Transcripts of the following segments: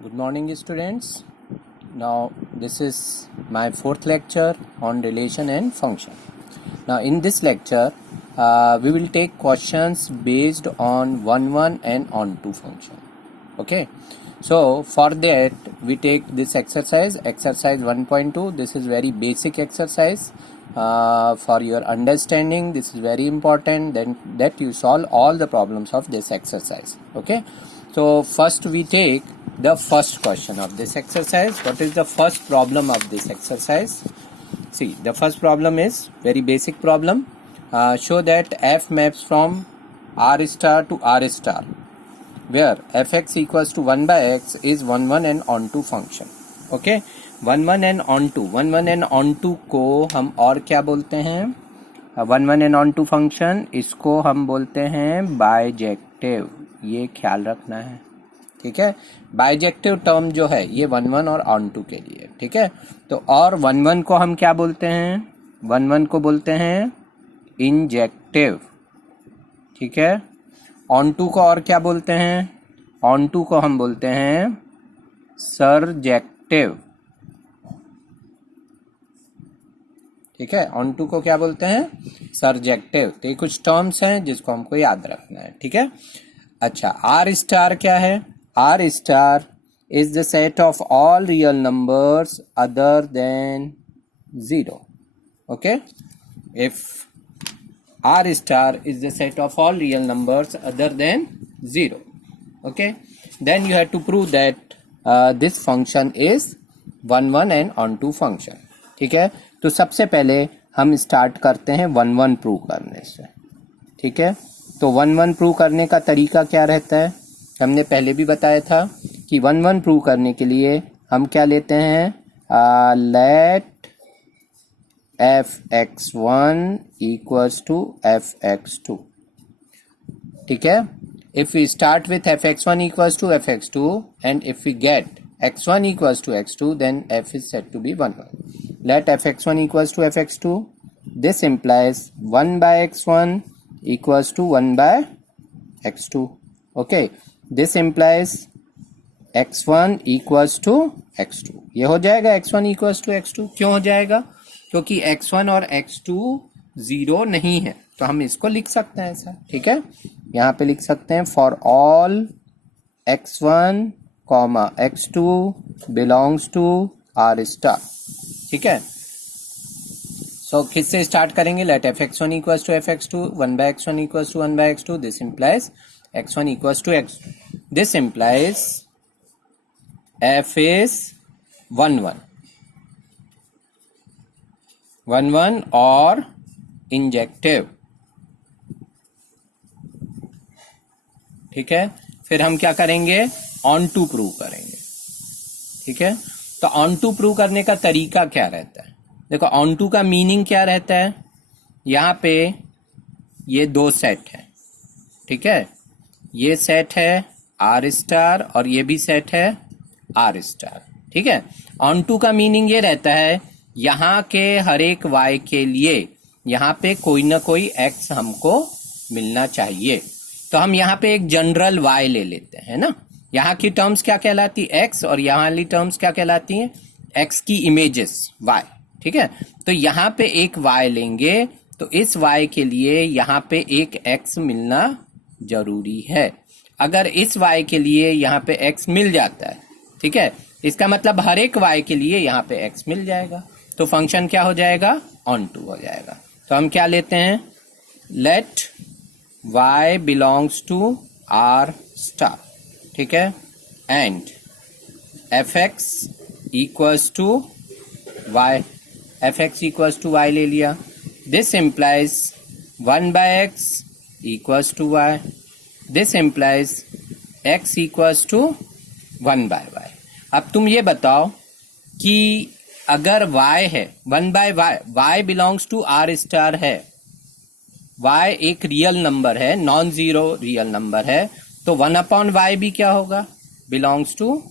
Good morning, students. Now, this is my fourth lecture on relation and function. Now, in this lecture, we will take questions based on one and on2 function. Okay. So, for that, we take this exercise 1.2. This is very basic exercise. For your understanding, this is very important then that you solve all the problems of this exercise. Okay. So, first we take the first question of this exercise. What is the first problem of this exercise? See, the first problem is very basic problem. Show that f maps from r star to r star, where fx equals to 1 by x is 1 and onto function. Okay, 1 and onto को हम और क्या बोलते हैं? 1 and onto function, इसको हम बोलते हैं बाइजेक्टिव. ये ख्याल रखना है, ठीक है. बाइजेक्टिव टर्म जो है ये 1 और onto के लिए, ठीक है. तो और 1 को हम क्या बोलते हैं? 1 को बोलते हैं इंजेक्टिव, ठीक है. onto को और क्या बोलते हैं? onto को हम बोलते हैं सरजेक्टिव, ठीक है. onto को क्या बोलते हैं? सरजेक्टिव. तो ये कुछ टर्म्स हैं जिसको हमको याद रखना है, ठीक है. अच्छा, आर स्टार क्या है? R star is the set of all real numbers other than 0. Okay, if R star is the set of all real numbers other than 0, okay, then you have to prove that this function is 1 and onto function. ठीक है. तो सबसे पहले हम start करते हैं 1 prove करने से, ठीक है. तो 1 प्रूव करने का तरीका क्या रहता है? हमने पहले भी बताया था कि 1 प्रूव करने के लिए हम क्या लेते हैं? Late fx1 equals to fx2, ठीक है. If we start with fx1 equals to fx2 and if we get x1 equals to x2, then f is said to be 1. Let fx1 equals to fx2. This implies 1 by x1 equals to 1 by x2. Okay. This implies x1 equals to x2. ये हो जाएगा x1 equals to x2. क्यों हो जाएगा? क्योंकि x1 और x2 0 नहीं है, तो हम इसको लिख सकते हैं ऐसा, ठीक है. यहाँ पे लिख सकते हैं for all x1, x2 belongs to r star, ठीक है. सो किससे स्टार्ट करेंगे? Let fx1 equals to fx2, 1 by x1 equals to 1 by x2. This implies x1 equals to x2. This implies f is 1 और injective, ठीक है. फिर हम क्या करेंगे? onto प्रूव करेंगे, ठीक है. तो onto प्रूव करने का तरीका क्या रहता है? देखो, onto का मीनिंग क्या रहता है? यहाँ पे ये दो सेट है, ठीक है. ये सेट है r स्टार और ये भी सेट है r स्टार, ठीक है. onto का मीनिंग ये रहता है यहाँ के हर एक y के लिए यहाँ पे कोई ना कोई x हमको मिलना चाहिए. तो हम यहाँ पे एक जनरल y ले लेते हैं ना. यहाँ की टर्म्स क्या कहलाती? x, और यहाँ वाली टर्म्स क्या कहलाती हैं? x की इमेजेस y, ठीक है. तो यहाँ पे एक y लेंगे, तो इस y के लिए यहाँ पे एक x मिलना जरूरी है. अगर इस y के लिए यहाँ पे x मिल जाता है, ठीक है, इसका मतलब हर एक y के लिए यहाँ पे x मिल जाएगा. तो फंक्शन क्या हो जाएगा? onto हो जाएगा. तो हम क्या लेते हैं? Let y belongs to r star, ठीक है, and fx equals to y. fx equals to y ले लिया. This implies 1 by x equals to y. This implies x equals to 1 by y. अब तुम ये बताओ कि अगर y है 1 by y belongs to r star है, y एक रियल नंबर है, नॉन जीरो रियल नंबर है, तो 1/y भी क्या होगा? बिलोंग्स टू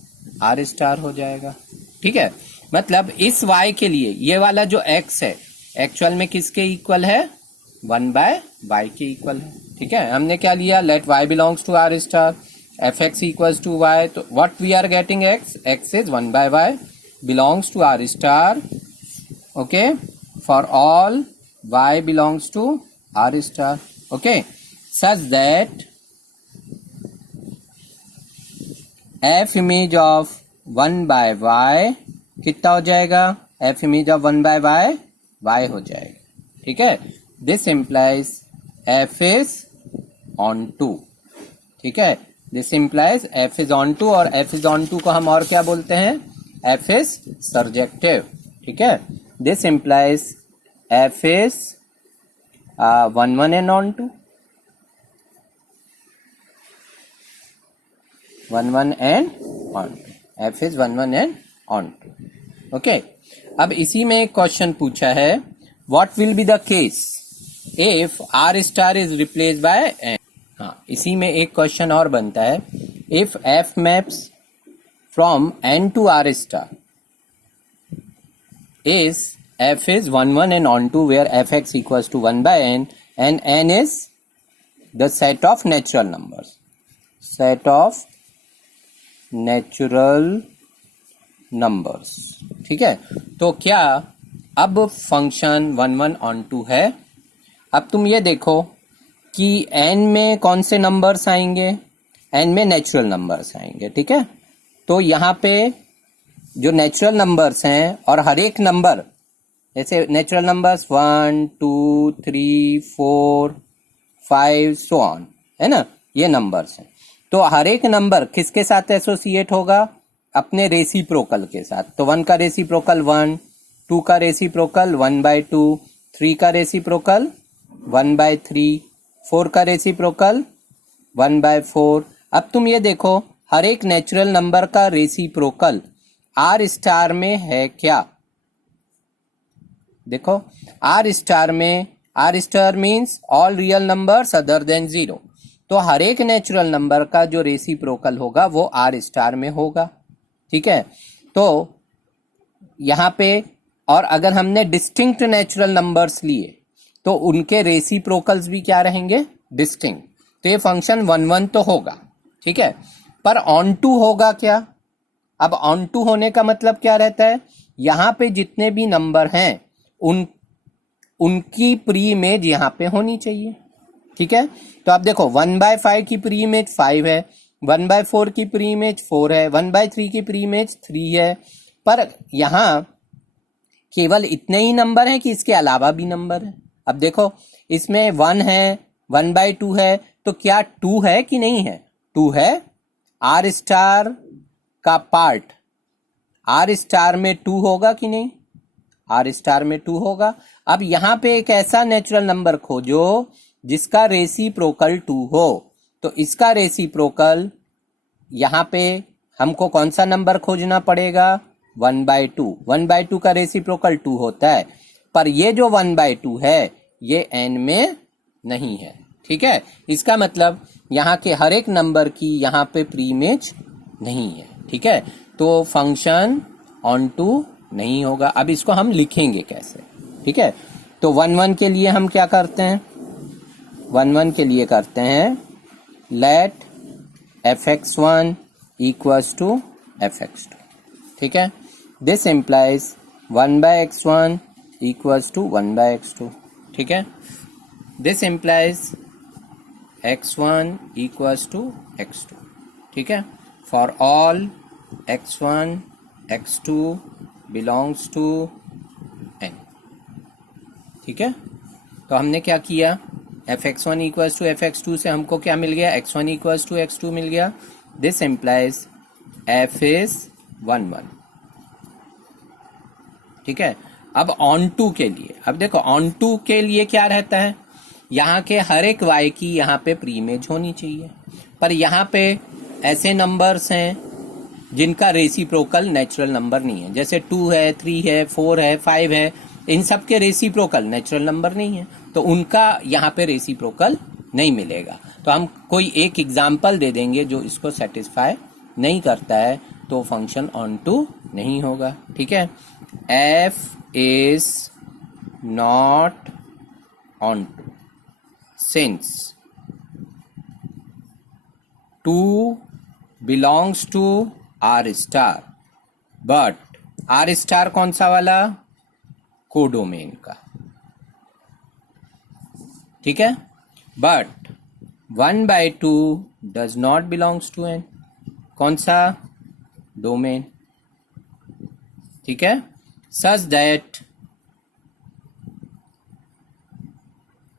r स्टार हो जाएगा, ठीक है. मतलब इस y के लिए ये वाला जो x है एक्चुअल में किसके इक्वल है? 1 by y के इक्वल है, ठीक है. हमने क्या लिया? Let y belongs to r star. F x equals to y, तो what we are getting x, x is 1 by y belongs to r star, okay, for all y belongs to r star, okay, such that f image of 1 by y कितना हो जाएगा, f image of 1 by y y हो जाएगा, ठीक है. This implies f is on 2, ठीक है. This implies f is on 2, और f is on 2 को हम और क्या बोलते हैं, f is surjective, ठीक है. This implies f is 1 1 and on 2, 1 1 and on 2, f is 1 1 and on 2, okay. अब इसी में एक क्वेश्चन पूछा है, what will be the case if r star is replace by n. हाँ, इसी में एक क्वेश्चन और बनता है, if f maps from n to r star is f is 1 1 and on 2 where fx equals to 1 by n and n is the set of natural numbers, set of natural numbers, ठीक है. तो क्या अब function 1 1 on 2 है. अब तुम ये देखो कि n में कौन से नंबर्स आएंगे, n में नेचुरल नंबर्स आएंगे, ठीक है. तो यहाँ पे जो नेचुरल नंबर्स हैं, और हर एक नंबर जैसे नेचुरल नंबर्स 1 2 3 4 5 सो ऑन, है ना, ये नंबर्स हैं. तो हर एक नंबर किसके साथ एसोसिएट होगा, अपने रेसिप्रोकल के साथ. तो 1 का रेसिप्रोकल 1, 2 का रेसिप्रोकल 1 by 2, 3 का रेसिप्रोकल 1 by 3, 4 का रेसिप्रोकल 1 by 4. अब तुम ये देखो, हर एक नेचुरल नंबर का रेसिप्रोकल आर स्टार में है क्या. देखो आर स्टार में, R star means all real numbers other than 0. तो हर एक नेचुरल नंबर का जो रेसिप्रोकल होगा वो आर स्टार में होगा, ठीक है. तो यहाँ पे, और अगर हमने डिस्टिंक्ट नेचुरल नंबर्स लिए तो उनके रेसिप्रोकल्स भी क्या रहेंगे, डिस्टिंक्ट. तो ये फंक्शन 1 1 तो होगा, ठीक है, पर ऑन 2 होगा क्या. अब ऑन 2 होने का मतलब क्या रहता है, यहाँ पे जितने भी नंबर हैं उनकी प्री इमेज यहाँ पे होनी चाहिए, ठीक है. तो आप देखो 1 by 5 की प्री इमेज 5 है, 1 by 4 की प्री इमेज 4 है, 1 by 3 की प्री इमेज 3 है. पर यहाँ केवल इतने ही नंबर हैं कि इसके अलावा भी नंबर है. अब देखो इसमें 1 है, 1 by 2 है, तो क्या 2 है कि नहीं है, 2 है. आर स्टार का पार्ट आर स्टार में 2 होगा कि नहीं, आर स्टार में 2 होगा. अब यहाँ पे एक ऐसा नेचुरल नंबर खोजो जिसका रेसिप्रोकल 2 हो. तो इसका रेसिप्रोकल यहाँ पे हमको कौन सा नंबर खोजना पड़ेगा, 1 by 2. 1 by 2 का रेसिप्रोकल 2 होता है, पर ये जो 1 by 2 है ये n में नहीं है, ठीक है. इसका मतलब यहाँ के हर एक नंबर की यहाँ पे प्री इमेज नहीं है, ठीक है. तो फंक्शन ऑन 2 नहीं होगा. अब इसको हम लिखेंगे कैसे, ठीक है. तो 1 1 के लिए हम क्या करते हैं, 1 1 के लिए करते हैं late fx1 equals to fx2, ठीक है. This implies 1 by x1 equals to 1 by x2, ठीक है. This implies x1 equals to x2, ठीक है, for all x1 x2 belongs to n, ठीक है. तो हमने क्या किया, fx1 इक्वल्स टू fx2 से हमको क्या मिल गया, x1 इक्वल्स टू x2 मिल गया. दिस इम्प्लाइज f इज 1 1, ठीक है. अब ऑन 2 के लिए, अब देखो ऑन 2 के लिए क्या रहता है, यहाँ के हर एक y की यहाँ पे प्री इमेज होनी चाहिए. पर यहाँ पे ऐसे नंबर्स हैं जिनका रेसिप्रोकल नेचुरल नंबर नहीं है, जैसे 2 है, 3 है, 4 है, 5 है. इन सब के रेसिप्रोकल नेचुरल नंबर नहीं है, तो उनका यहाँ पे रेसिप्रोकल नहीं मिलेगा. तो हम कोई एक एग्जाम्पल दे देंगे जो इसको सेटिस्फाई नहीं करता है, तो फंक्शन ऑन 2 नहीं होगा, ठीक है. f is not on 2 since 2 belongs to R star, but R star कौन सा वाला, कोडोमेन का, ठीक है। But 1/2 does not belongs to N, कौन सा, डोमेन, ठीक है। Such that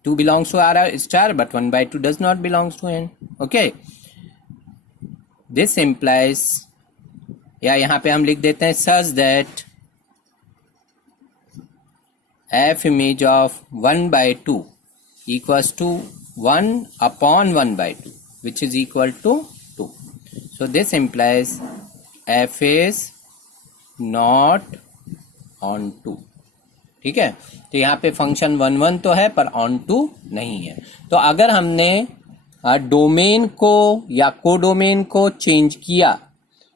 2 belongs to R star but 1/2 does not belongs to n, okay। this implies, या यहां पे हम लिख देते हैं such that f image of 1/2 equals to 1 upon 1/2 which is equal to 2, so this implies f is not on 2, ठीक है। तो यहाँ पे फंक्शन 1 तो है पर ऑन टू नहीं है। तो अगर हमने डोमेन को या कोडोमेन को चेंज किया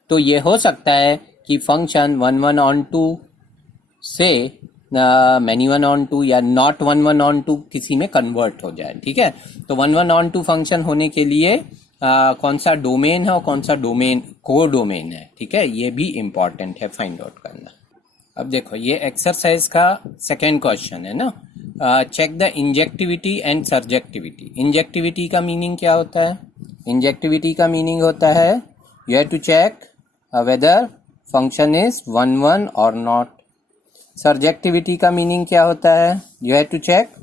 तो ये हो सकता है कि फंक्शन 1 ऑन 2 से मैनी 1 ऑन 2 या नॉट 1 ऑन 2 किसी में कन्वर्ट हो जाए, ठीक है। तो 1 ऑन 2 फंक्शन होने के लिए कौन सा डोमेन है और कौन सा डोमेन कोडोमेन है, ठीक है, ये भी इंपॉर्टेंट है फाइंड आउट करना। अब देखो ये एक्सरसाइज का सेकेंड क्वेश्चन है ना, check the injectivity and surjectivity. Injectivity का मीनिंग क्या होता है, इंजेक्टिविटी का मीनिंग होता है you have to check whether function is 1 or not. Surjectivity का मीनिंग क्या होता है, you have to check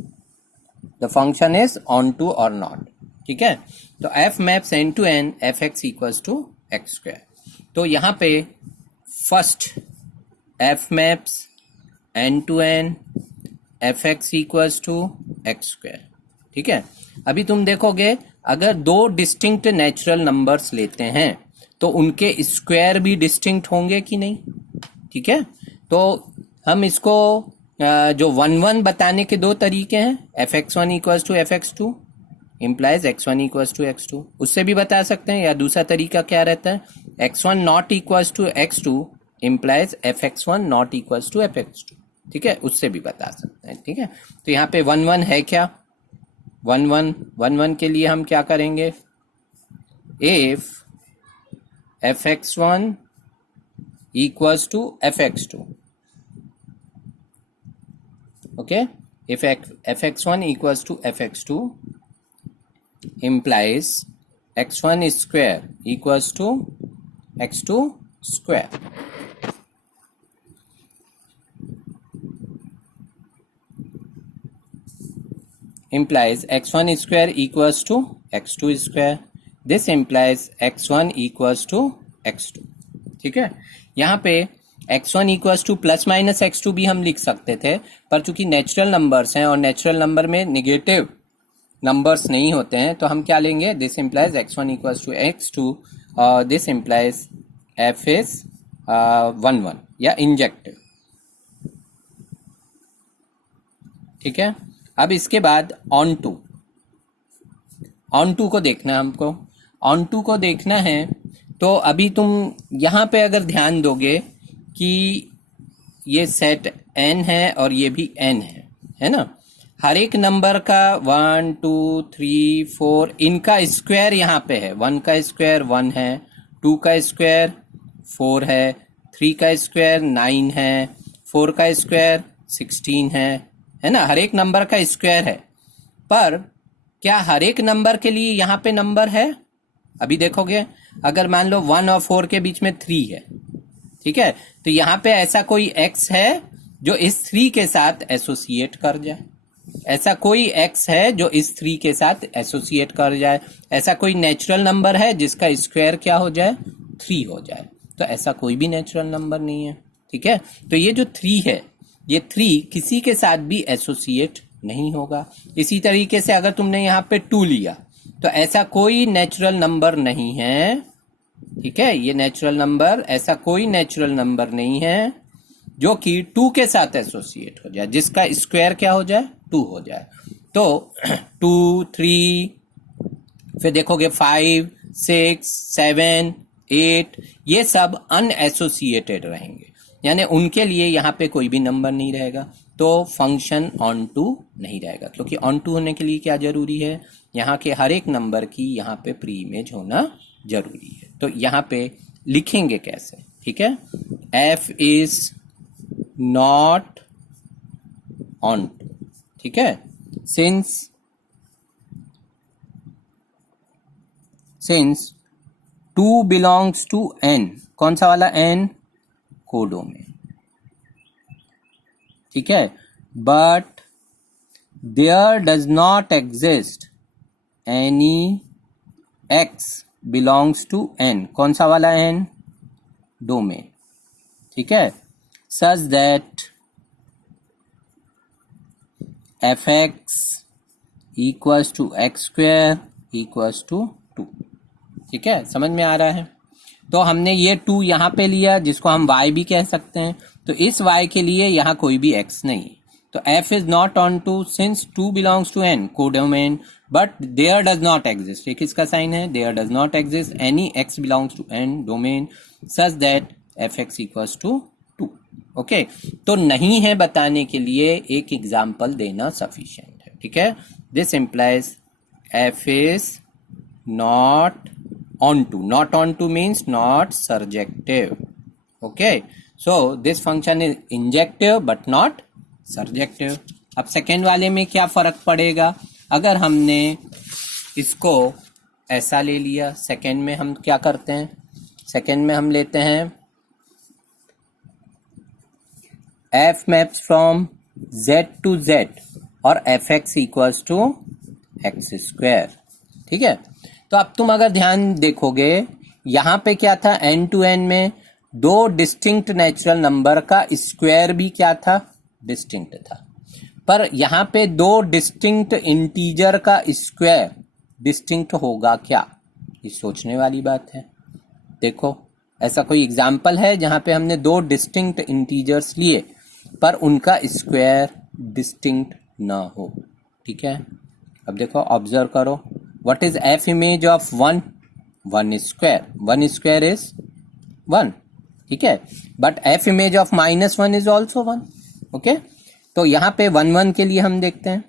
the function is onto or not, ठीक है। तो f maps n to n f x equals to x square. तो यहाँ पे first f maps n to n fx equals to x square, ठीक है। अभी तुम देखोगे अगर दो डिस्टिंक्ट नेचुरल नंबर्स लेते हैं तो उनके स्क्वायर भी डिस्टिंक्ट होंगे कि नहीं, ठीक है। तो हम इसको जो 1 बताने के दो तरीके हैं, fx1 equals to fx2 implies x1 equals to x2, उससे भी बता सकते हैं। या दूसरा तरीका क्या रहता है, x1 not equals to x2 implies fx1 not equals to fx2, ठीक है, उससे भी बता सकते हैं, ठीक है। तो यहाँ पे 1 है क्या, 1 के लिए हम क्या करेंगे, if fx1 equals to fx2, okay, if fx1 equals to fx2 implies x1 square equals to x2 square, implies x1 square equals to x2 square, this implies x1 equals to x2, ठीक है। यहाँ पे x1 equals to plus minus x2 भी हम लिख सकते थे, पर चूंकि नेचुरल नंबर्स हैं और नेचुरल नंबर में निगेटिव नंबर्स नहीं होते हैं तो हम क्या लेंगे, this implies x1 equals to x2 और दिस implies f is 1 या इंजेक्टिव, ठीक है। अब इसके बाद ऑन टू को देखना है हमको, ऑन टू को देखना है तो अभी तुम यहाँ पे अगर ध्यान दोगे कि ये सेट n है और ये भी n है ना। हर एक नंबर का 1 2 3 4 इनका स्क्वायर यहाँ पे है, 1 का स्क्वायर 1 है, 2 का स्क्वायर 4 है, 3 का स्क्वायर 9 है, 4 का स्क्वायर 16 है ना। हर एक नंबर का स्क्वायर है, पर क्या हर एक नंबर के लिए यहाँ पे नंबर है, अभी देखोगे अगर मान लो 1 और 4 के बीच में 3 है, ठीक है, तो यहाँ पे ऐसा कोई x है जो इस 3 के साथ एसोसिएट कर जाए, ऐसा कोई x है जो इस 3 के साथ एसोसिएट कर जाए, ऐसा कोई नेचुरल नंबर है जिसका स्क्वायर क्या हो जाए, 3 हो जाए, तो ऐसा कोई भी नेचुरल नंबर नहीं है, ठीक है। तो ये जो 3 है, ये 3 किसी के साथ भी एसोसिएट नहीं होगा। इसी तरीके से अगर तुमने यहाँ पे 2 लिया तो ऐसा कोई नेचुरल नंबर नहीं है, ठीक है, ये नेचुरल नंबर, ऐसा कोई नेचुरल नंबर नहीं है जो कि 2 के साथ एसोसिएट हो जाए, जिसका स्क्वायर क्या हो जाए, 2 हो जाए। तो 2 3 फिर देखोगे 5 6 7 8 ये सब अनएसोसिएटेड रहेंगे, यानी उनके लिए यहाँ पे कोई भी नंबर नहीं रहेगा, तो फंक्शन ऑन टू नहीं रहेगा। क्योंकि ऑन टू होने के लिए क्या जरूरी है, यहाँ के हर एक नंबर की यहाँ पे प्री इमेज होना जरूरी है। तो यहाँ पे लिखेंगे कैसे, ठीक है? F is not onto, ठीक है? Since two belongs to N, कौन सा वाला एन? कोडोमेन, ठीक है? But there does not exist any X belongs to N, कौन सा वाला एन? डोमेन, ठीक है? Such that F x equals to x square equals to 2, ठीक है? समझ में आ रहा है? तो हमने ये 2 यहाँ पे लिया जिसको हम y भी कह सकते हैं। तो इस y के लिए यहाँ कोई भी x नहीं है, तो f is not onto since 2 belongs to n codomain, but there does not exist, ये किसका साइन है? There does not exist any x belongs to n domain such that fx equals to 2। Okay, तो नहीं है बताने के लिए एक एग्जाम्पल देना सफिशिएंट है, ठीक है? This implies f is not on to. Not on to means not surjective. Okay, so this function is injective but not surjective. अब सेकेंड वाले में क्या फर्क पड़ेगा? अगर हमने इसको ऐसा ले लिया, सेकेंड में हम क्या करते हैं? सेकेंड में हम लेते हैं f maps from z to z और fx equals to x square, ठीक है? तो अब तुम अगर ध्यान देखोगे यहां पे क्या था? n to n में 2 डिस्टिंक्ट नेचुरल नंबर का स्क्वायर भी क्या था? डिस्टिंक्ट था। पर यहां पे 2 डिस्टिंक्ट इंटीजर का स्क्वायर डिस्टिंक्ट होगा क्या? ये सोचने वाली बात है। देखो, ऐसा कोई एग्जाम्पल है जहां पे हमने 2 डिस्टिंक्ट इंटीजर्स लिए पर उनका स्क्वायर डिस्टिंक्ट ना हो, ठीक है? अब देखो, ऑब्जर्व करो, what is f image of 1? 1 square, 1 square is 1, ठीक है? but f image of -1 is also 1, okay? तो यहां पे 1 1 के लिए हम देखते हैं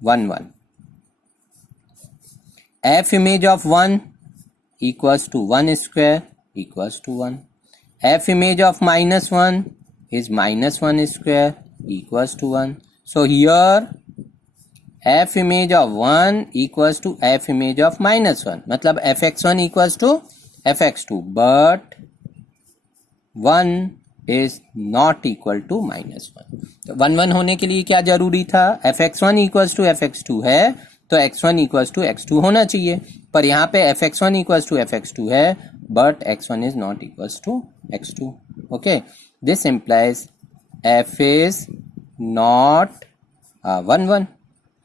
1 1, f image of 1 equals to 1 square equals to 1, f image of -1 is -1 square equals to 1. so here f image of 1 equals to f image of -1, मतलब fx1 equals to fx2, but 1 is not equal to -1. तो 1 1 होने के लिए क्या जरूरी था? fx1 equals to fx2 है तो x1 equals to x2 होना चाहिए, पर यहाँ पे fx1 equals to fx2 है but x1 is not equals to x2. okay, this implies f is not 1 1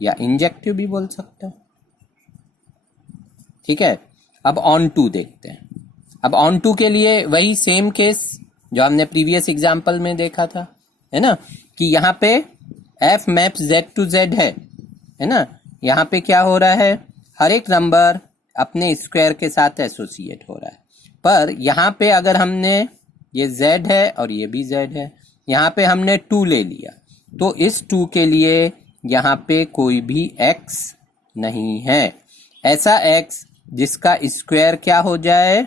या इंजेक्टिव भी बोल सकते हो, ठीक है? अब ऑन टू देखते हैं। अब ऑन टू के लिए वही सेम केस जो हमने प्रीवियस एग्जांपल में देखा था, है ना? कि यहाँ पे f maps z to z है ना? यहाँ पे क्या हो रहा है? हर एक नंबर अपने स्क्वायर के साथ एसोसिएट हो रहा है, पर यहाँ पे अगर हमने ये z है और ये भी z है, यहाँ पे हमने 2 ले लिया, तो इस 2 के लिए यहाँ पे कोई भी x नहीं है। ऐसा x जिसका स्क्वायर क्या हो जाए?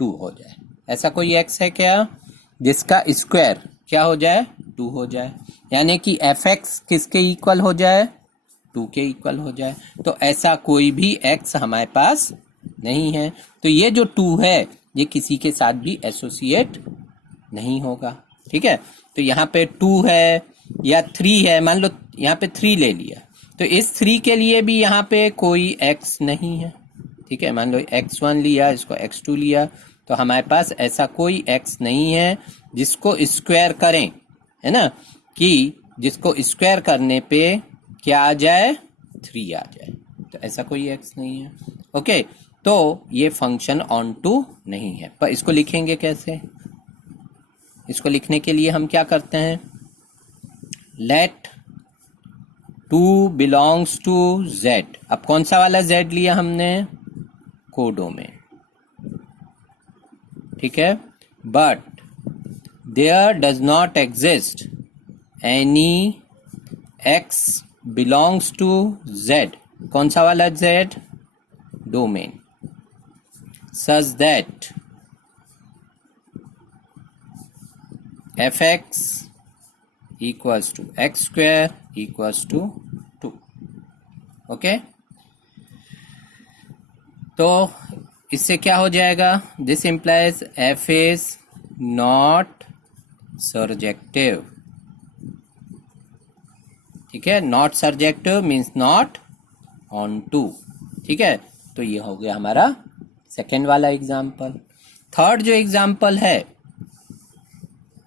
2 हो जाए। ऐसा कोई x है क्या जिसका स्क्वायर क्या हो जाए? 2 हो जाए, यानी कि fx किसके इक्वल हो जाए? 2 के इक्वल हो जाए। तो ऐसा कोई भी x हमारे पास नहीं है, तो ये जो 2 है ये किसी के साथ भी एसोसिएट नहीं होगा, ठीक है? तो यहाँ पे 2 है या 3 है, मान लो यहाँ पे 3 ले लिया, तो इस 3 के लिए भी यहाँ पे कोई x नहीं है, ठीक है? मान लो x1 लिया, इसको x2 लिया, तो हमारे पास ऐसा कोई x नहीं है जिसको स्क्वायर करें, है ना? कि जिसको स्क्वायर करने पे क्या आ जाए? 3 आ जाए, तो ऐसा कोई x नहीं है। ओके, तो ये फंक्शन ऑन टू नहीं है। पर इसको लिखेंगे कैसे? इसको लिखने के लिए हम क्या करते हैं? Let 2 belongs to z। अब कौन सा वाला z लिया हमने? कोडोमेन, ठीक है? But there does not exist any x belongs to z। कौन सा वाला z? Domain, such that fx equals to x square equals to 2. Okay, तो इससे क्या हो जाएगा? This implies f is not surjective. ठीक है, not surjective means not onto. ठीक है, तो ये हो गया हमारा सेकेंड वाला एग्जाम्पल. थर्ड जो एग्जाम्पल है,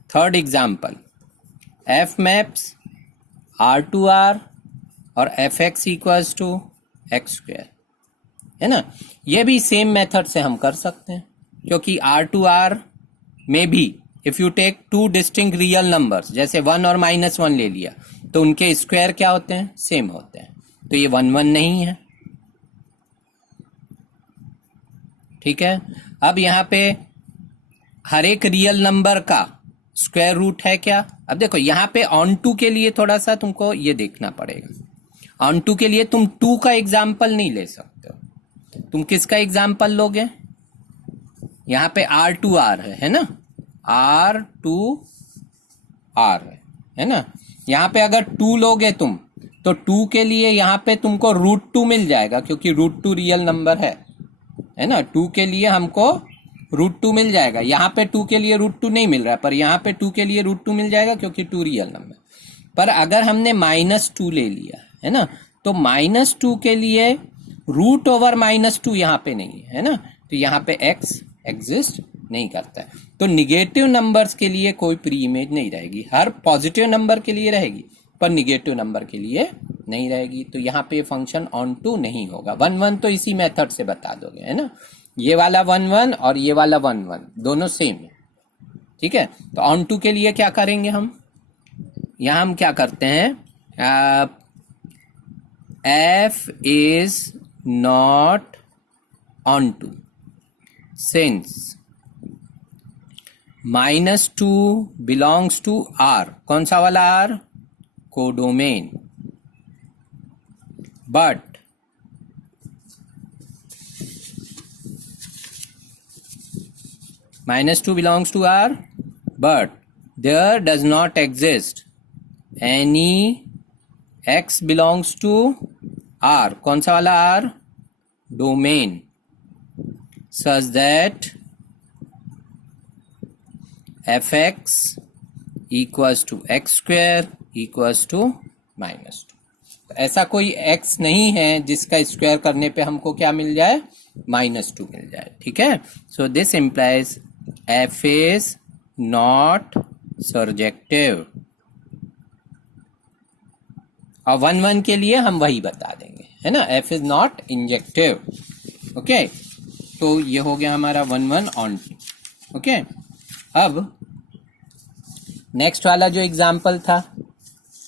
third example, f maps r to r और f x equals to x square, है ना. ये भी सेम मेथड से हम कर सकते हैं, क्योंकि आर टू आर में भी if you take two distinct real numbers, जैसे 1 और -1 ले लिया, तो उनके स्क्वायर क्या होते हैं? सेम होते हैं. तो ये 1 1 नहीं है. ठीक है, अब यहां पे हर एक रियल नंबर का स्क्वायर रूट है क्या? अब देखो यहां पे ऑन टू के लिए थोड़ा सा तुमको ये देखना पड़ेगा. ऑन टू के लिए तुम 2 का एग्जाम्पल नहीं ले सकते हो. तुम किसका एग्जाम्पल लोगे? यहां पे R2R है ना, R2R है ना. यहां पे अगर 2 लोगे तुम, तो 2 के लिए यहां पे तुमको √2 मिल जाएगा, क्योंकि √2 रियल नंबर है ना. 2 के लिए हमको √2 मिल जाएगा. यहाँ पे 2 के लिए √2 नहीं मिल रहा है, पर यहाँ पे 2 के लिए √2 मिल जाएगा, क्योंकि 2 रियल नंबर. पर अगर हमने -2 ले लिया है ना, तो -2 के लिए √/-2 यहाँ पे नहीं है ना, तो यहाँ पे x एग्जिस्ट नहीं करता है. तो निगेटिव नंबर्स के लिए कोई प्री इमेज नहीं रहेगी. हर पॉजिटिव नंबर के लिए रहेगी, पर निगेटिव नंबर के लिए नहीं रहेगी. तो यहाँ पे फंक्शन ऑन टू नहीं होगा. 1 1 तो इसी मेथड से बता दोगे, है ना. ये वाला 1 1 और ये वाला 1 1 दोनों सेम है. ठीक है, तो ऑन टू के लिए क्या करेंगे हम? यहां हम क्या करते हैं? f is not onto since -2 belongs to R. कौन सा वाला R? Codomain. But -2 belongs to R, but there does not exist any x belongs to R. कौन सा वाला R? Domain. such that fx equals to x square equals to -2. ऐसा कोई x नहीं है जिसका स्क्वायर करने पे हमको क्या मिल जाए? -2 मिल जाए. ठीक है, so this implies f is not surjective. और 1 1 के लिए हम वही बता देंगे, है ना, f is not injective. Okay, तो ये हो गया हमारा 1 1 ऑन. ओके, अब नेक्स्ट वाला जो एग्जाम्पल था,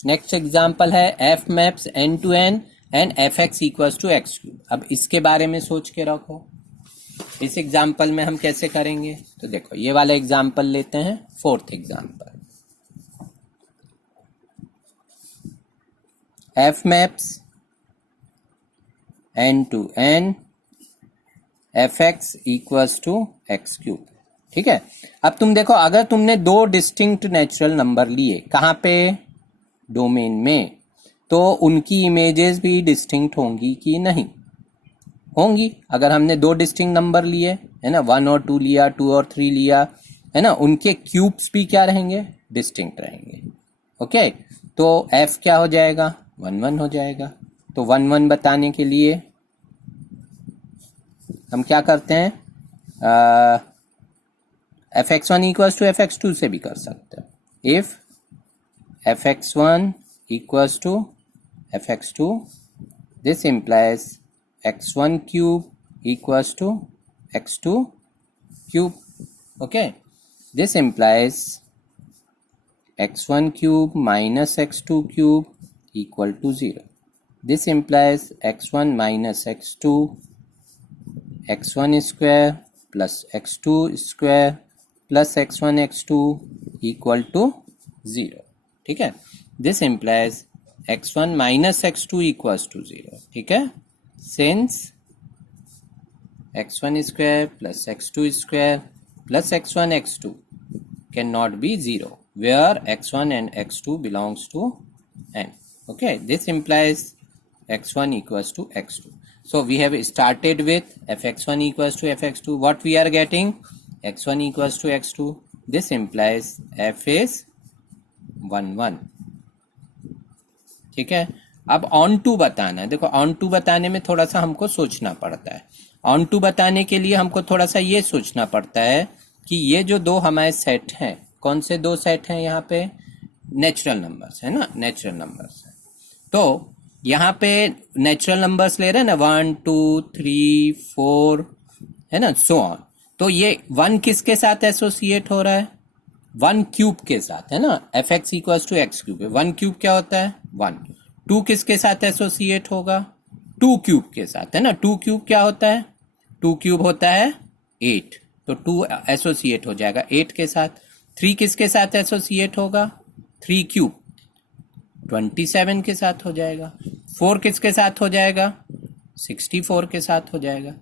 नेक्स्ट एग्जाम्पल है f मैप्स n to n and fx equals to x cube. अब इसके बारे में सोच के रखो. इस एग्जाम्पल में हम कैसे करेंगे? तो देखो ये वाला एग्जाम्पल लेते हैं, फोर्थ एग्जाम्पल. f मैप्स n to n fx equals to x cube. ठीक है, अब तुम देखो, अगर तुमने 2 डिस्टिंक्ट नेचुरल नंबर लिए, कहाँ पे? डोमेन में, तो उनकी इमेजेस भी डिस्टिंक्ट होंगी कि नहीं? होंगी. अगर हमने 2 डिस्टिंक्ट नंबर लिए, है ना, 1 और 2 लिया, 2 और 3 लिया, है ना, उनके क्यूब्स भी क्या रहेंगे? डिस्टिंक्ट रहेंगे. ओके, तो f क्या हो जाएगा? 1 1 हो जाएगा. तो 1 1 बताने के लिए हम क्या करते हैं? fx1 इक्वल्स टू fx2 से भी कर सकते हैं. If fx1 equals to fx2, this implies x1 cube equals to x2 cube. Okay, this implies x1 cube minus x2 cube equal to 0. This implies x1 minus x2 x1 square plus x2 square plus x1 x2 equal to 0. ठीक है, this implies x1 minus x2 equals to 0. ठीक है, since x1 square plus x2 square plus x1 x2 cannot be 0 where x1 and x2 belongs to n. Okay, this implies x1 equals to x2. So we have started with fx1 equals to fx2. What we are getting? x1 equals to x2. This implies f is 1 1. ठीक है, अब on to बताना है. देखो on to बताने में थोड़ा सा हमको सोचना पड़ता है. ऑन टू बताने के लिए हमको थोड़ा सा ये सोचना पड़ता है कि ये जो दो हमारे सेट हैं, कौन से दो सेट हैं यहाँ पे? नेचुरल नंबर्स है ना, नेचुरल नंबर्स है. तो यहाँ पे नेचुरल नंबर्स ले रहे हैं ना, 1 2 3 4 है ना, सो ऑन. तो ये 1 किसके साथ एसोसिएट हो रहा है? 1 क्यूब के साथ, है ना. F x equals to X cube है. 1 क्यूब क्या होता है? 1. 2 किसके साथ एसोसिएट होगा? 2 क्यूब के साथ, है ना. 2 क्यूब क्या होता है? 2 क्यूब होता है 8. तो 2 एसोसिएट हो जाएगा 8 के साथ. 3 किसके साथ एसोसिएट होगा? 3 क्यूब 27 के साथ हो जाएगा. 4 किसके साथ हो जाएगा? 64 के साथ हो जाएगा.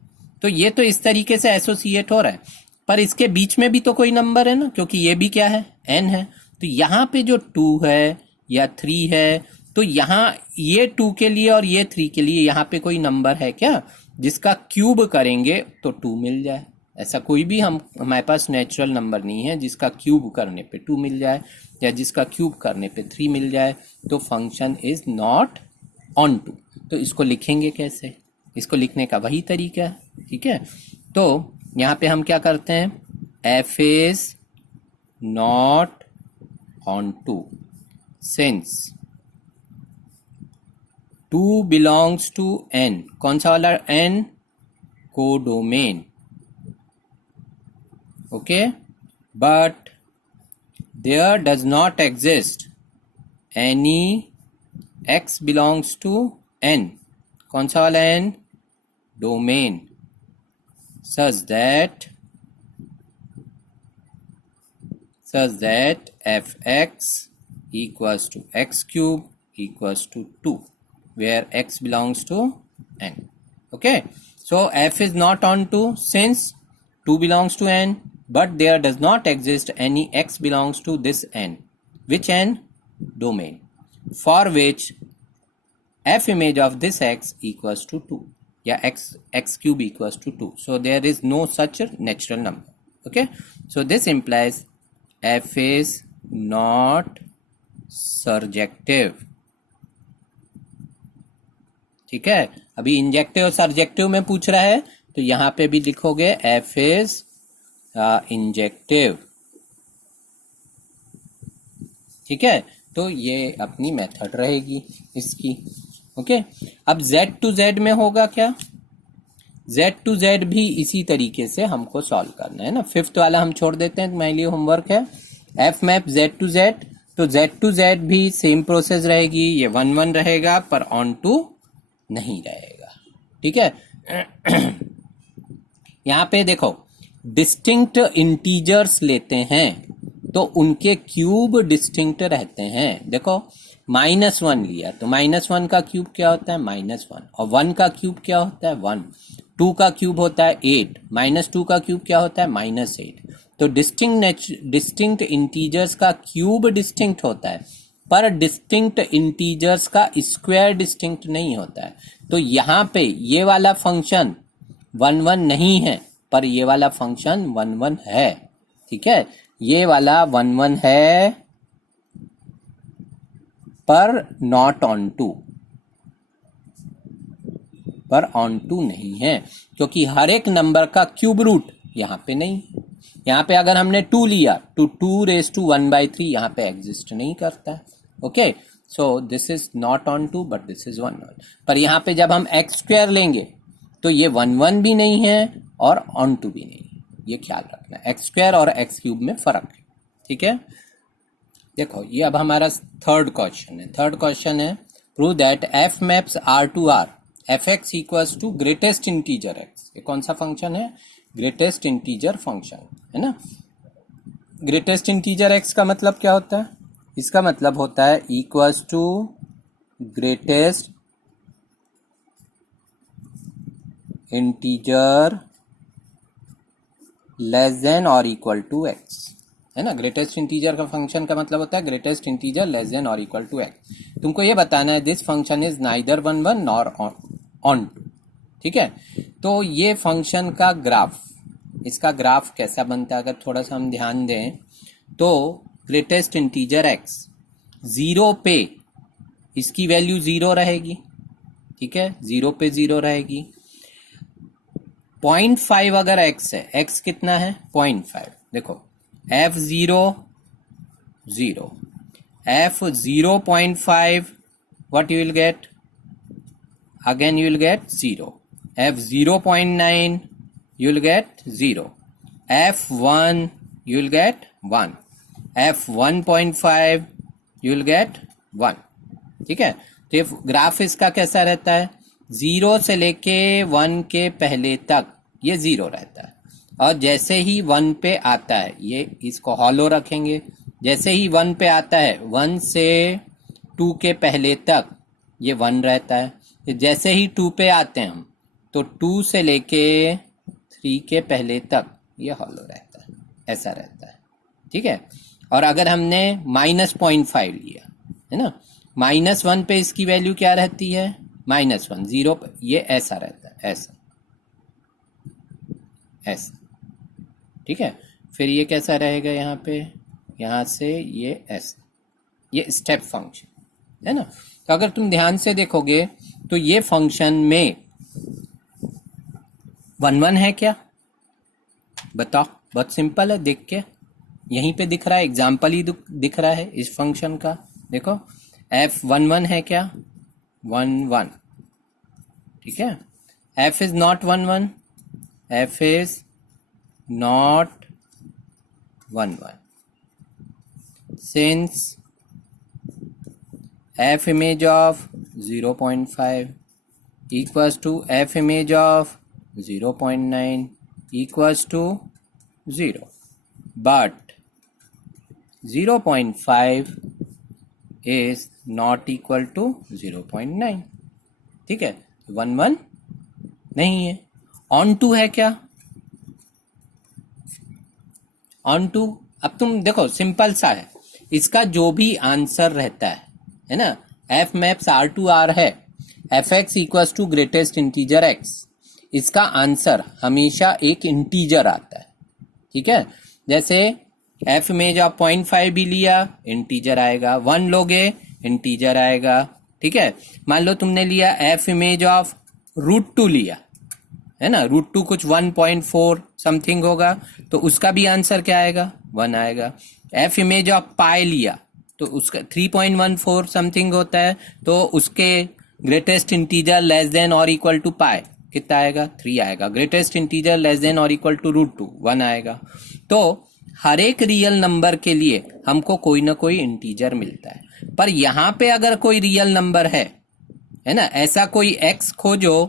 तो ये तो इस तरीके से एसोसिएट हो रहा है, पर इसके बीच में भी तो कोई नंबर है ना, क्योंकि ये भी क्या है? n है. तो यहाँ पे जो 2 है या 3 है, तो यहाँ ये 2 के लिए और ये 3 के लिए यहाँ पे कोई नंबर है क्या जिसका क्यूब करेंगे तो 2 मिल जाए? ऐसा कोई भी हमारे पास नेचुरल नंबर नहीं है जिसका क्यूब करने पे 2 मिल जाए या जिसका क्यूब करने पे 3 मिल जाए. तो function is not onto. तो इसको लिखेंगे कैसे? इसको लिखने का वही तरीका है. ठीक है, तो यहाँ पे हम क्या करते हैं? f is not onto since 2 belongs to n. कौन सा वाला n? Codomain. Okay, but there does not exist any x belongs to n. कौन सा वाला n? Domain. such that fx equals to x cube equals to 2 where x belongs to n. Okay, so f is not on 2 since 2 belongs to n, but there does not exist any x belongs to this n. Which n? Domain, for which f image of this x equals to 2. Yeah, x cube equals to 2. So there is no such natural number. Okay, so this implies f is not surjective. ठीक है, अभी injective और surjective में पूछ रहा है, तो यहां पे भी लिखोगे f is इंजेक्टिव. ठीक है, तो ये अपनी मेथड रहेगी इसकी. ओके, अब z टू z में होगा क्या? z टू z भी इसी तरीके से हमको सॉल्व करना है ना. 5th वाला हम छोड़ देते हैं, मेरे लिए होमवर्क है. f map z to z, तो z टू z भी सेम प्रोसेस रहेगी. ये 1 1 रहेगा पर ऑन टू नहीं रहेगा. ठीक है, यहाँ पे देखो डिस्टिंक्ट इंटीजर्स लेते हैं तो उनके क्यूब डिस्टिंक्ट रहते हैं. देखो -1 लिया तो -1 का क्यूब क्या होता है? -1. और 1 का क्यूब क्या होता है? 1. 2 का क्यूब होता है 8. -2 का क्यूब क्या होता है? -8. तो डिस्टिंक्ट इंटीजर्स का क्यूब डिस्टिंक्ट होता है, पर डिस्टिंक्ट इंटीजर्स का स्क्वायर डिस्टिंक्ट नहीं होता है. तो यहाँ पे ये वाला फंक्शन 1 1 नहीं है, पर ये वाला फंक्शन 1 1 है. ठीक है, ये वाला 1 1 है पर नॉट ऑन टू, पर ऑन टू नहीं है, क्योंकि हर एक नंबर का क्यूब रूट यहाँ पे नहीं. यहाँ पे अगर हमने 2 लिया तो 2⁻⁴ यहाँ पे एग्जिस्ट नहीं करता है. Okay, so this is not onto but this is 1 1. पर यहाँ पे जब हम x² लेंगे तो ये 1 1 भी नहीं है और ऑन टू भी नहीं. ये ख्याल रखना, x² और x³ में फर्क है. ठीक है, देखो ये अब हमारा थर्ड क्वेश्चन है. थर्ड क्वेश्चन है prove that f maps r to r fx equals to greatest integer x. ये कौन सा फंक्शन है? ग्रेटेस्ट इंटीजर फंक्शन है ना. ग्रेटेस्ट इंटीजर x का मतलब क्या होता है? इसका मतलब होता है equals to greatest integer less than और इक्वल टू एक्स, है ना। ग्रेटेस्ट इंटीजर का फंक्शन का मतलब होता है ग्रेटेस्ट इंटीजर लेस देन और इक्वल टू एक्स। तुमको ये बताना है this function is neither 1 1 nor onto, ठीक है। तो ये फंक्शन का ग्राफ, इसका ग्राफ कैसा बनता है अगर थोड़ा सा हम ध्यान दें तो ग्रेटेस्ट इंटीजर एक्स, जीरो पे इसकी वैल्यू जीरो रहेगी, ठीक है, जीरो पे जीरो रहेगी। 0.5 अगर x है, x कितना है 0.5, देखो f 0 0, f 0.5 what you will get, again you will get 0, f 0.9 you will get 0, f 1 you will get 1, f 1.5 you will get 1, ठीक है। तो ये ग्राफ इसका कैसा रहता है, 0 से लेके 1 के पहले तक ये 0 रहता है, और जैसे ही 1 पे आता है, ये इसको हॉलो रखेंगे, जैसे ही 1 पे आता है 1 से 2 के पहले तक ये 1 रहता है। जैसे ही 2 पे आते हैं हम तो 2 से लेके 3 के पहले तक ये हॉलो रहता है, ऐसा रहता है, ठीक है। और अगर हमने -0.5 लिया है ना, -1 पे इसकी वैल्यू क्या रहती है, -1, 0 पे ये ऐसा रहता है, ऐसा ऐसा, ठीक है। फिर ये कैसा रहेगा यहाँ पे, यहाँ से ये ऐसा, ये स्टेप फंक्शन है ना। तो अगर तुम ध्यान से देखोगे तो ये फंक्शन में 1 1 है क्या, बताओ, बहुत सिंपल है, देख के यहीं पे दिख रहा है, एग्जाम्पल ही दिख रहा है इस फंक्शन का, देखो f 1 1 है क्या, 1 1, ठीक है। f is not 1 1, f is not 1 1, since f image of 0.5 equals to f image of 0.9 equals to 0, but 0.5 is not equal to 0.9, ठीक है। 1 1 नहीं है। ऑन टू है क्या, ऑन टू, अब तुम देखो सिंपल सा है, इसका जो भी आंसर रहता है ना, f maps r to r है, F x equals to greatest integer x, इसका आंसर हमेशा एक इंटीजर आता है, ठीक है। जैसे एफ इमेज ऑफ 0.5 भी लिया इंटीजर आएगा, 1 लोगे इंटीजर आएगा, ठीक है। मान लो तुमने लिया एफ इमेज ऑफ √2 लिया है ना, √2 कुछ 1.4 समथिंग होगा, तो उसका भी आंसर क्या आएगा, 1 आएगा। एफ इमेज ऑफ पाई लिया तो उसका 3.14 समथिंग होता है, तो उसके ग्रेटेस्ट इंटीजर लेस देन और इक्वल टू पाई कितना आएगा, 3 आएगा। ग्रेटेस्ट इंटीजर लेस देन और इक्वल टू √2 1 आएगा। तो हर एक रियल नंबर के लिए हमको कोई ना कोई इंटीजर मिलता है, पर यहां पे अगर कोई रियल नंबर है ना, ऐसा कोई एक्स खोजो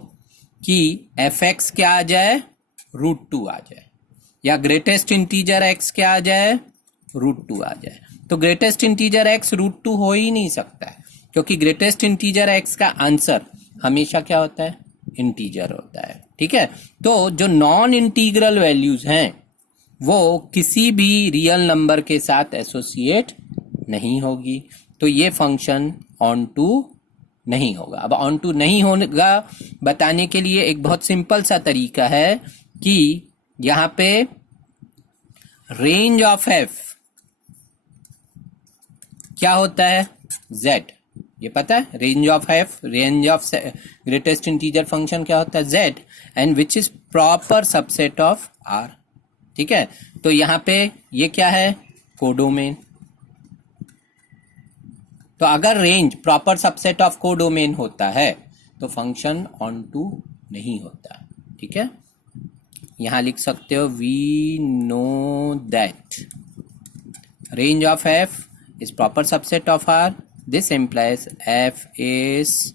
कि एफ एक्स क्या आ जाए, √2 आ जाए, या ग्रेटेस्ट इंटीजर एक्स क्या आ जाए, √2 आ जाए। तो ग्रेटेस्ट इंटीजर एक्स √2 हो ही नहीं सकता है, क्योंकि ग्रेटेस्ट इंटीजर एक्स का आंसर हमेशा क्या होता है, इंटीजर होता है, ठीक है। तो जो नॉन इंटीग्रल वैल्यूज हैं वो किसी भी रियल नंबर के साथ एसोसिएट नहीं होगी, तो ये फंक्शन ऑन टू नहीं होगा। अब ऑन टू नहीं होगा बताने के लिए एक बहुत सिंपल सा तरीका है कि यहां पे रेंज ऑफ एफ क्या होता है, z, ये पता है, range of F, range of greatest integer function क्या होता है, z, and which is proper subset of r, ठीक है। तो यहां पे ये क्या है, कोडोमेन। तो अगर range proper subset of codomain होता है तो फंक्शन ऑन टू नहीं होता, ठीक है। यहां लिख सकते हो we know that range of F is proper subset of R, this implies f is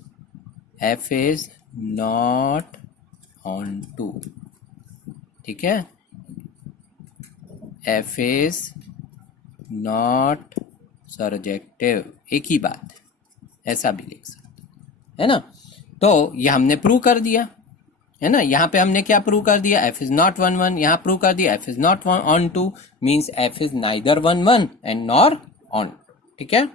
not onto, ठीक है, f is not surjective, एक ही बात है, ऐसा भी लिख सकते है ना। तो ये हमने प्रूव कर दिया है ना। यहाँ पे हमने क्या प्रूव कर दिया, f इज नॉट 1 1, यहाँ प्रूव कर दिया f is not onto, means f is neither 1 1 and nor on. ठीक है,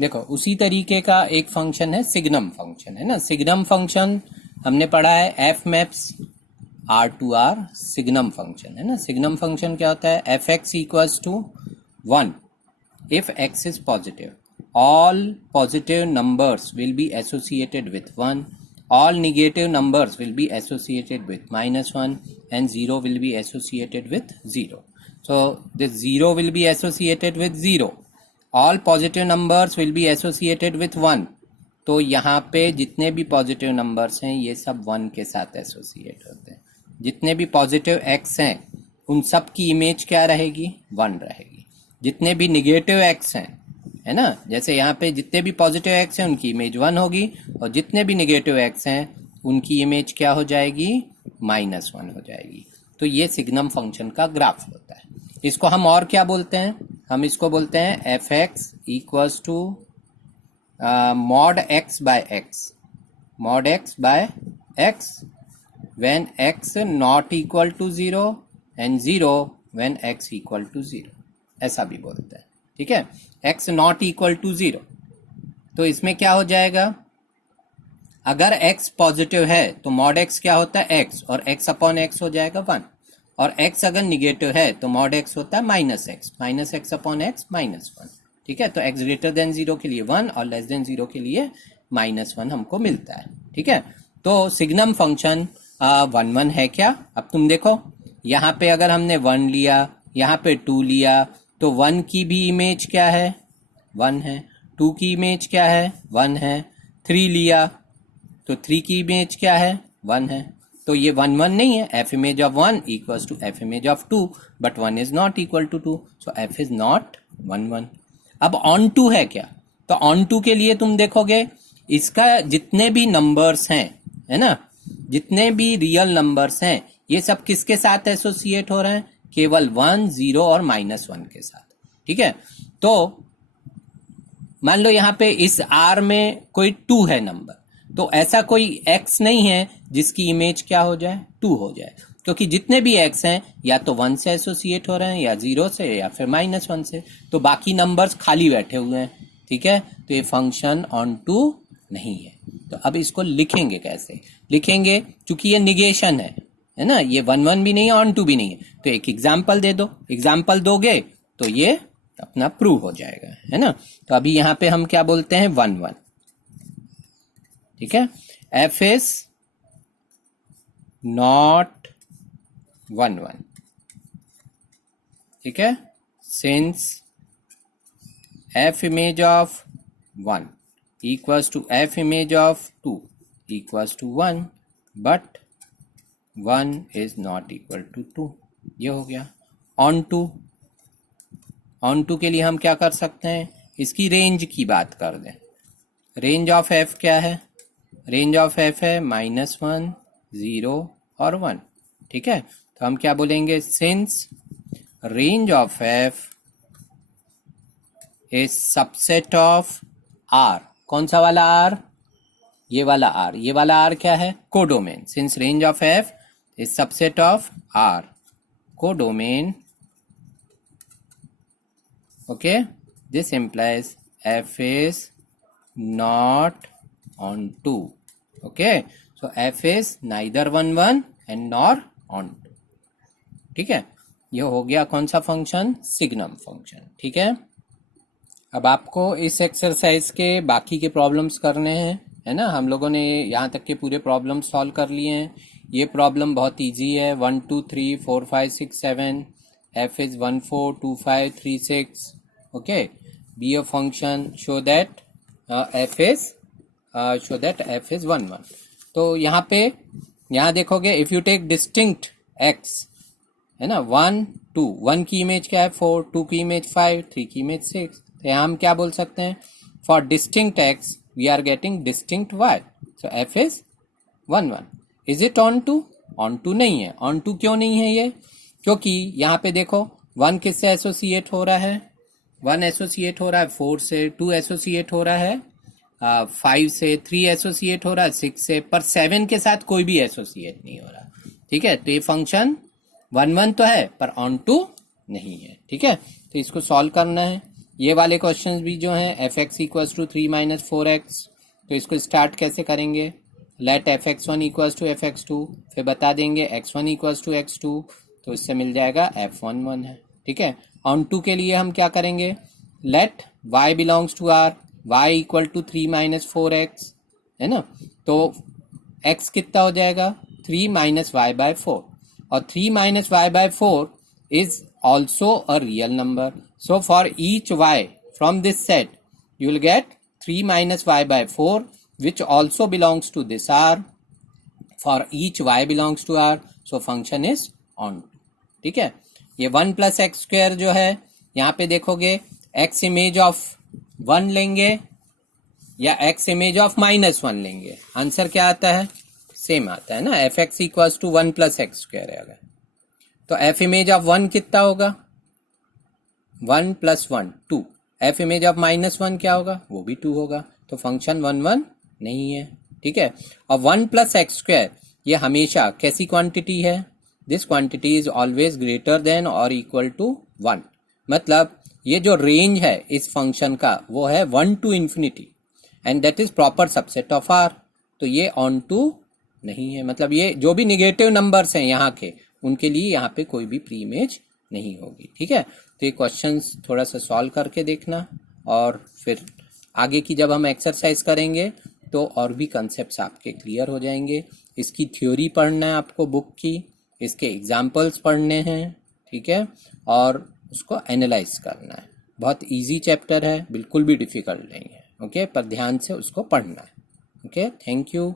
देखो उसी तरीके का एक फंक्शन है सिग्नम फंक्शन, है ना। सिग्नम फंक्शन हमने पढ़ा है, f maps r to r, signum function, है ना। सिग्नम फंक्शन क्या होता है, F x equals to 1 if x is positive, all positive numbers will be associated with 1, all negative numbers will be associated with -1, and 0 will be associated with 0. So this 0 will be associated with 0, all positive numbers will be associated with 1. तो यहाँ पे जितने भी positive numbers हैं ये सब 1 के साथ एसोसिएट होते हैं। जितने भी पॉजिटिव x हैं उन सब की इमेज क्या रहेगी, 1 रहेगी। जितने भी निगेटिव x हैं, है ना, जैसे यहाँ पे जितने भी पॉजिटिव x हैं उनकी इमेज 1 होगी, और जितने भी निगेटिव x हैं उनकी इमेज क्या हो जाएगी, -1 हो जाएगी। तो ये सिग्नम फंक्शन का ग्राफ होता है। इसको हम और क्या बोलते हैं, हम इसको बोलते हैं F x equals to mod x by x, mod x by x when x not equal to 0 and 0 when x equal to 0, ऐसा भी बोलते हैं। ठीक है, x नॉट इक्वल टू 0, तो इसमें क्या हो जाएगा, अगर x पॉजिटिव है तो मॉड x क्या होता है x, और x अपॉन x हो जाएगा 1, और x अगर निगेटिव है तो मॉड x होता है माइनस एक्स अपॉन x -1। ठीक है, तो x ग्रेटर देन 0 के लिए 1 और लेस देन 0 के लिए -1 हमको मिलता है। ठीक है, तो सिग्नम फंक्शन 1 1 है क्या। अब तुम देखो यहाँ पे अगर हमने 1 लिया, यहाँ पे 2 लिया, तो 1 की भी इमेज क्या है, 1 है, 2 की इमेज क्या है, 1 है, 3 लिया तो 3 की इमेज क्या है, 1 है। तो ये 1 1 नहीं है, f image of 1 equals to f image of 2, but 1 is not equal to 2, so f is not 1 1। अब ऑन टू है क्या, तो ऑन टू के लिए तुम देखोगे इसका जितने भी नंबर्स हैं, है ना, जितने भी रियल नंबर्स हैं ये सब किसके साथ एसोसिएट हो रहे हैं, केवल 1 0 और -1 के साथ। ठीक है, तो मान लो यहाँ पे इस R में कोई 2 है नंबर, तो ऐसा कोई x नहीं है जिसकी इमेज क्या हो जाए, 2 हो जाए, क्योंकि जितने भी x हैं या तो 1 से एसोसिएट हो रहे हैं या 0 से या फिर -1 से, तो बाकी नंबर्स खाली बैठे हुए हैं। ठीक है, तो ये फंक्शन ऑन टू नहीं है। तो अब इसको लिखेंगे कैसे, लिखेंगे चूंकि ये निगेशन है ना, ये 1 1 भी नहीं है, ऑन टू भी नहीं है, तो एक एग्जाम्पल दे दो, एग्जाम्पल दोगे तो ये अपना प्रूव हो जाएगा, है ना। तो अभी यहाँ पे हम क्या बोलते हैं, 1 1। ठीक है, एफ इज नॉट 1 1। ठीक है, since F image of 1 equals to F image of 2 equals to 1, but 1 is not equal to 2, ये हो गया। ऑन टू, ऑन टू के लिए हम क्या कर सकते हैं, इसकी रेंज की बात कर दें। रेंज ऑफ एफ क्या है, रेंज ऑफ एफ है -1 0 और 1। ठीक है, तो हम क्या बोलेंगे, since range of F is subset of R, कौन सा वाला आर, ये वाला आर, ये वाला आर क्या है, codomain. Since range of F is subset of R codomain, okay, this implies f is not on 2. Okay, so f is neither 1 1 and nor on 2. ठीक है, ये हो गया कौन सा फंक्शन, सिग्नम फंक्शन। ठीक है, अब आपको इस एक्सरसाइज के बाकी के प्रॉब्लम्स करने हैं, है ना। हम लोगों ने यहाँ तक के पूरे प्रॉब्लम सॉल्व कर लिए हैं। ये प्रॉब्लम बहुत इजी है, 1 2 3 4 5 6 7, f is 1 4 2 5 3 6. Okay, be a function show that f is 1 1. तो यहाँ पे, यहाँ देखोगे if you take distinct x, है ना, 1 2, 1 की इमेज क्या है 4, 2 की इमेज 5, 3 की इमेज 6, तो यहाँ हम क्या बोल सकते हैं, for distinct x we are getting distinct y, so f is 1 1. Is it onto, onto नहीं है। ऑन टू क्यों नहीं है ये, क्योंकि यहाँ पे देखो 1 किससे एसोसिएट हो रहा है, 1 एसोसिएट हो रहा है 4 से, 2 एसोसिएट हो रहा है 5 से 3 एसोसिएट हो रहा है, 6 से, पर 7 के साथ कोई भी एसोसिएट नहीं हो रहा। ठीक है, तो ये फंक्शन 1 तो है पर ऑन टू नहीं है। ठीक है, तो इसको सॉल्व करना है। ये वाले क्वेश्चंस भी जो हैं F x equals to 3 - 4x, तो इसको स्टार्ट कैसे करेंगे, let F X one equals to F X two, फिर बता देंगे x1 इक्वल्स टू x2, तो इससे मिल जाएगा f1 है। ठीक है, ऑन टू के लिए हम क्या करेंगे, let y belongs to r, y equal to 3 - 4x, है ना, तो x कितना हो जाएगा 3 - y/4, और 3 - y/4 is also a real number. So for each y from this set, you will get 3 - y/4, which also belongs to this r. For each y belongs to r, so function is on. ठीक है, ये 1 + x² जो है, यहाँ पे देखोगे x image of 1 लेंगे या x इमेज ऑफ -1 लेंगे, आंसर क्या आता है, सेम आता है ना, F x equals to 1 + x² है अगर, तो f इमेज ऑफ 1 कितना होगा, 1 + 1 2, f इमेज ऑफ -1 क्या होगा, वो भी 2 होगा, तो फंक्शन 1 नहीं है। ठीक है, और 1 + x² ये हमेशा कैसी क्वांटिटी है, this quantity is always greater than और इक्वल टू 1, मतलब ये जो रेंज है इस फंक्शन का वो है 1 to infinity, and that is proper subset of r, तो ये ऑन टू नहीं है, मतलब ये जो भी निगेटिव नंबर्स हैं यहाँ के, उनके लिए यहाँ पे कोई भी प्री इमेज नहीं होगी। ठीक है, तो ये क्वेश्चंस थोड़ा सा सॉल्व करके देखना, और फिर आगे की जब हम एक्सरसाइज करेंगे तो और भी कंसेप्ट्स आपके क्लियर हो जाएंगे। इसकी थ्योरी पढ़ना है आपको बुक की, इसके एग्जाम्पल्स पढ़ने हैं, ठीक है, और उसको एनालाइज करना है। बहुत इजी चैप्टर है, बिल्कुल भी डिफिकल्ट नहीं है, ओके, पर ध्यान से उसको पढ़ना है। Okay, thank you.